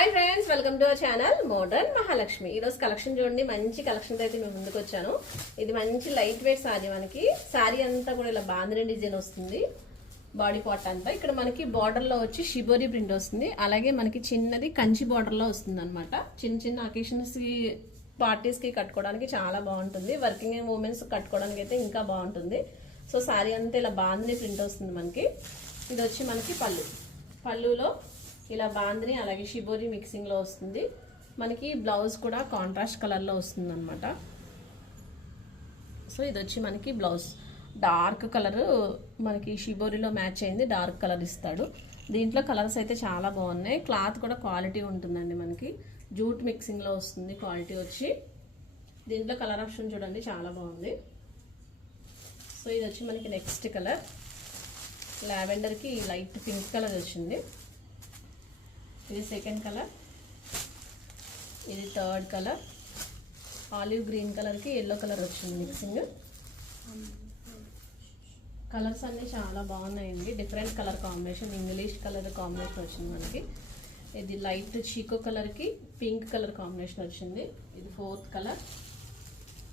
Hi friends, welcome to our channel modern Mahalakshmi. ఈరోజు collection చూడండి, మంచి కలెక్షన్ అయితే మేము ముందుకు వచ్చాను. ఇది మంచి లైట్ వెయిట్ సారీ. మనకి సారీ అంతా కూడా ఇలా బాందిని డిజైన్ వస్తుంది. బాడీ పార్ట్ అంతా ఇక్కడ మనకి బార్డర్ లో వచ్చి షిబోరి ప్రింట్ వస్తుంది. అలాగే మనకి చిన్నది కంచి బార్డర్ లో వస్తుంది అనమాట. చిన్న చిన్న అకేషన్స్ కి పార్టీస్ కి కట్టుకోవడానికి చాలా బాగుంటుంది. వర్కింగ్ ఉమెన్స్ కట్టుకోవడానికి అయితే ఇంకా బాగుంటుంది. సో సారీ అంతా ఇలా బాందిని ప్రింట్ వస్తుంది మనకి. ఇది వచ్చి మనకి పళ్ళులో ఇలా బాందిని అలాగే షిబోరి మిక్సింగ్ లో వస్తుంది. మనకి బ్లౌజ్ కూడా కాంట్రాస్ట్ కలర్ లో వస్తుంది అనమాట. సో ఇది వచ్చి మనకి బ్లౌజ్ డార్క్ కలర్, మనకి షిబోరిలో మ్యాచ్ అయింది. డార్క్ కలర్ ఇస్తాడు. దీంట్లో కలర్స్ అయితే చాలా బాగున్నాయి. క్లాత్ కూడా క్వాలిటీ ఉంటుందండి. మనకి జూట్ మిక్సింగ్ లో వస్తుంది క్వాలిటీ వచ్చి. దీంట్లో కలర్ ఆప్షన్ చూడండి, చాలా బాగుంది. సో ఇది వచ్చి మనకి నెక్స్ట్ కలర్ లావెండర్ కి లైట్ పింక్ కలర్ వచ్చింది. ఇది సెకండ్ కలర్, ఇది third colour, olive green colour కి ఎల్లో కలర్ వచ్చింది మిక్సింగ్. కలర్స్ అన్ని చాలా బాగున్నాయండి. Different colour combination, English colour combination వచ్చింది మనకి. ఇది లైట్ చీకో కలర్ కి పింక్ కలర్ కాంబినేషన్ వచ్చింది. ఇది ఫోర్త్ కలర్.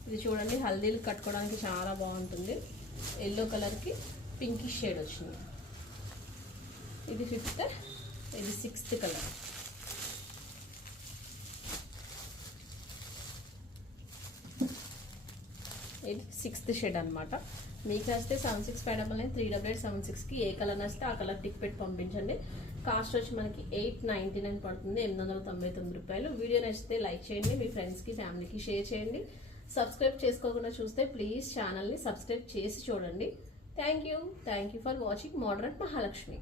ఇది చూడండి, హల్దీలు కట్టుకోవడానికి చాలా బాగుంటుంది. ఎల్లో కలర్ కి పింకిష్ షేడ్ వచ్చింది. ఇది ఫిఫ్త్, ఇది సిక్స్త్ కలర్. ఇది సిక్స్త్ షేడ్ అనమాట. మీకు వస్తే 7659 38876కి ఏ కలర్ వస్తే ఆ కలర్ టిక్ పెట్టి పంపించండి. కాస్ట్ వచ్చి మనకి 899 పడుతుంది, 899 రూపాయలు. వీడియో నచ్చితే లైక్ చేయండి, మీ ఫ్రెండ్స్కి ఫ్యామిలీకి షేర్ చేయండి. సబ్స్క్రైబ్ చేసుకోకుండా చూస్తే ప్లీజ్ ఛానల్ని సబ్స్క్రైబ్ చేసి చూడండి. Thank you for watching modern Mahalakshmi.